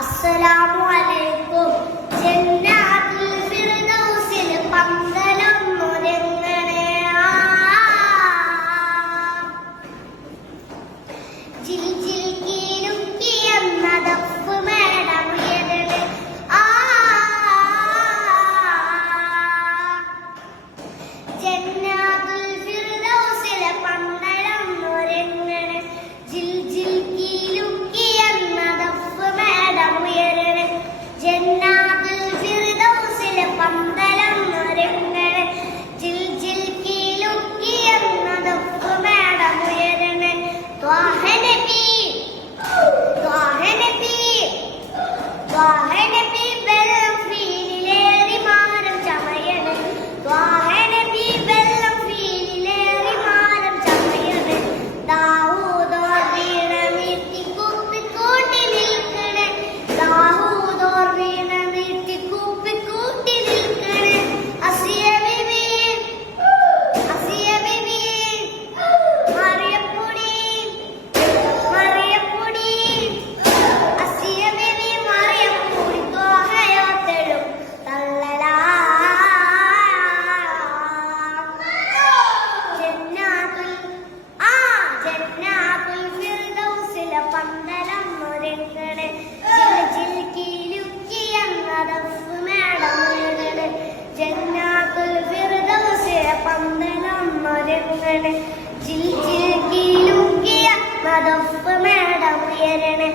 അസ്സലാമു അലൈക്കും. ഉയരണേ. ജിൽ ജിൽ കീലുക്കിയ മാഡം മേട ഉയരണേ.